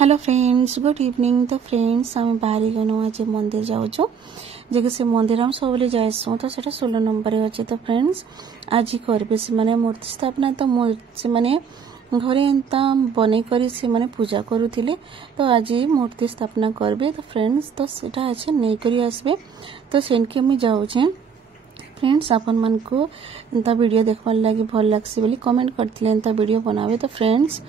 Hello friends, good evening. तो friends आम बाहरी गनु आज मंदिर जाऊँ जे से मंदिर हम सब जाइसु तो 16 नंबर अच्छे। तो फ्रेंड्स आज करबे से माने मूर्ति स्थापना तो से माने घरे एंता बनै करी से माने पूजा करुथिले। तो आज मूर्ति स्थापना करबे। तो फ्रेंड्स तो सेटा अच्छे नहीं करी आसबे। तो सेनके मुझे जाऊँ फ्रेंड्स आपन मन को एंता वीडियो देखवार लगी भल लगसी बोली कमेंट करथिले एंता वीडियो बनावे। तो फ्रेंड्स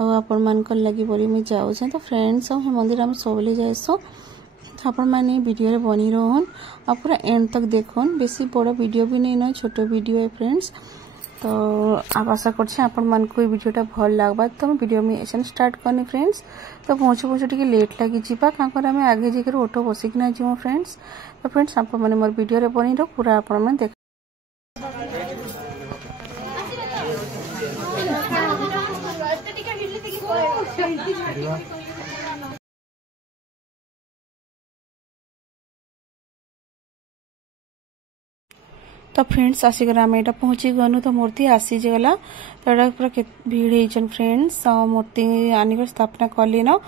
आपण मन को लगी बोली मुझे जाऊँ। तो फ्रेंड्स हम मंदिर हम सबले जाइसु। तो आपण माने वीडियो रे बनी रहन और पूरा एंड तक देखन। बेसी बड़ वीडियो भी नहीं ना, छोट वीडियो है फ्रेंड्स। तो आप आशा करछे आपण मन को वीडियोटा भल लागबा। तो हम वीडियो में एसन स्टार्ट करनी फ्रेंड्स। तो पहुँचू टिके लेट लगी जीवा काकर आम आगे जाकर ऑटो बसिकिना जीव फ्रेंड्स। तो फ्रेंड्स आप मैंने मोर वीडियो रे बनी रहो पूरा आपण मैंने देख। तो फ्रेंड्स आसिक आम यहाँ पहुँची गनु। तो मूर्ति आसी गला। तो यहाँ पूरा भीड़ होचन फ्रेंड्स। मूर्ति आनिक स्थापना कली न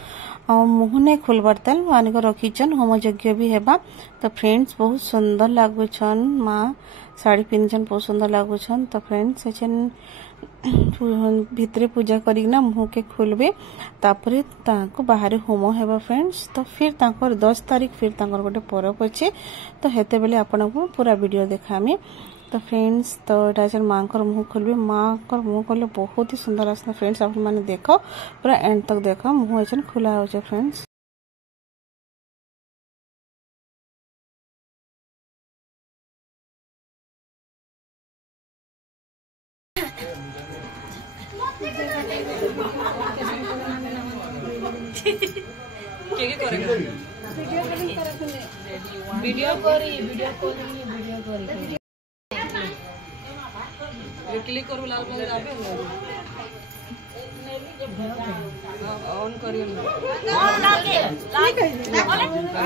मुह नहीं खोलबार ताल आनिक रखीचन होम यज्ञ भी हेबा। तो फ्रेंड्स बहुत सुंदर लगुन माँ साड़ी पिंधन बहुत सुंदर लगुन। तो फ्रेंड्स भितरे पूजा करना मुह के खोलबे तापरे ताको बाहर होम हेबा फ्रेंड्स। तो फिर 10 तारीख फिर गोटे परब अच्छे। तो हेते बेले आपन को पूरा वीडियो देखामी। तो फ्रेंड्स तो यहाँ माँ को मुँह खोलबे। माँ को मुँह खोले बहुत ही सुंदर आसना फ्रेंड्स। आप मैंने देख पूरा एंड तक देख मुँह ऐसा खुला हो फ्रेंड्स। वीडियो क्लिक करू लाल बल दाबे ऑन करियो ऑन लागे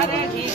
अरे ठीक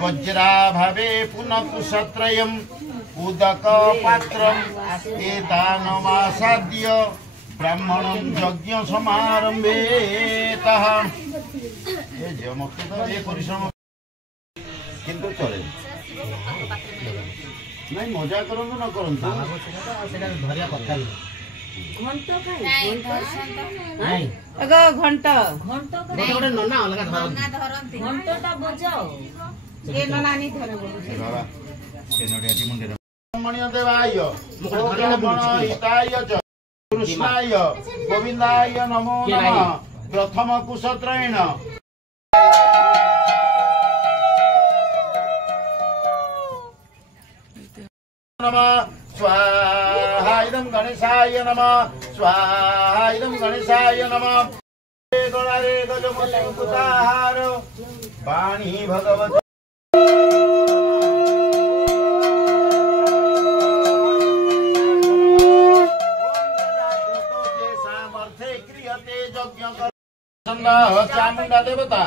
वज्रा भवे पुनः कुशत्रयम् उदक पात्रम् एतानमासाद्य ब्राह्मणं यज्ञ समारंभे तः ये जमक तो ये परिश्रम किंतु चले नहीं मजा करंतु न करंतु सेटा धरिया कथा घंटा काई नहीं अगो घंटा गोटे नना अलगा धरंती घंटाटा बजाओ के नना नहीं धरे बाबा से नडियाटी मंदिर मणिय देवाय हिताय च कृष्णाय गोविंदाय नमो नमः प्रथम कुशत्रयेण नमः स्वाहा इदं गणेशाय नमः स्वाहा इदं गणेशाय नमः गणारे गजमुताहार वाणी भगवती सामर्थ्य क्रियते यज्ञ चामुंडा देवता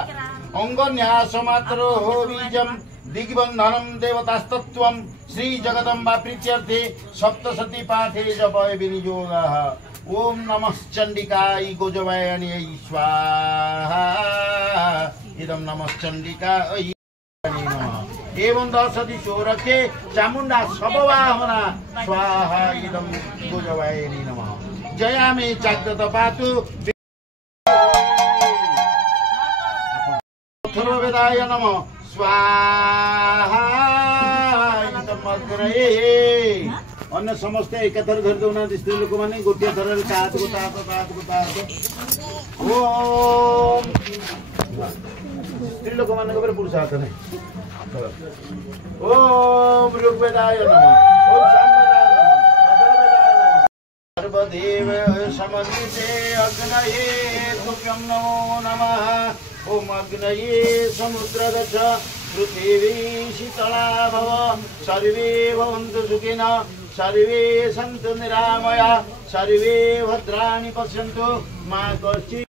अंगन्यास मात्रो बीजम दिग्बंधनम देवतास्तत्वम श्री जगदम्बा प्रीत्यर्थे सप्तशती पाठे जपय विनियोगः। ओम नमः चंडिकाय गोजवायण्यै स्वाहा इदं नमः चंडिकाय नमः। एवं 10 दिशो रखे चामुंडा सबवाहना स्वाहा इदं गोजवायण्यै नमः। जयामि जाग्रत पातु सर्ववेदाय नमः स्वाहा अन्य समस्ते एक थर धरी दौना स्त्री लोक मैंने गोटे थर ओम स्त्री लोक मान पुरुष हाथ नहीं ओम ऋग्वेदाय नमः ओम सामवेदाय नमः अथर्ववेदाय नमः सर्वदेव समन्विते अग्नये तुभ्यं नमो नमः ओम अग्नये समुद्रदश पृथिवी शीतला भव सर्वे भवन्तु सुखिनः सर्वे सन्तु निरामया सर्वे भद्राणि पश्यन्तु मा कश्चित्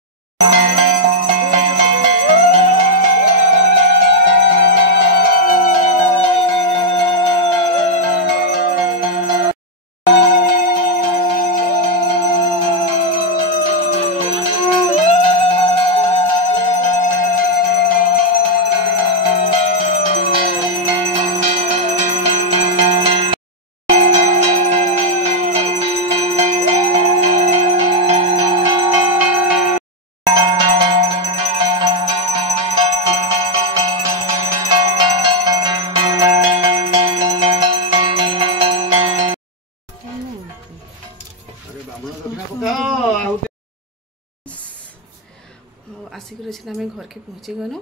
आसिक आम घर के पहुँची गलु।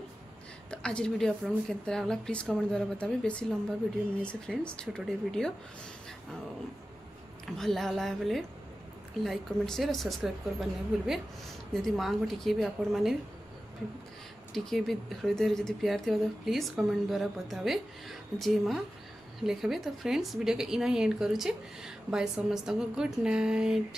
तो आज वीडियो आप लोगों के लगला प्लीज कमेंट द्वारा बताबे। बेसी लंबा वीडियो नुहे से फ्रेंड्स, छोटे वीडियो भल लगला बेले लाइक कमेंट शेयर और सब्सक्राइब करवा नहीं भूलबे। यदि माँ को टिके भी आपण मैंने टिके भी हृदय जब प्यार थी तो प्लीज कमेंट द्वारा बतावे जे माँ लिखबे। तो फ्रेंड्स वीडियो के इना ही एंड करुचे। बाय समस्त को गुड नाइट।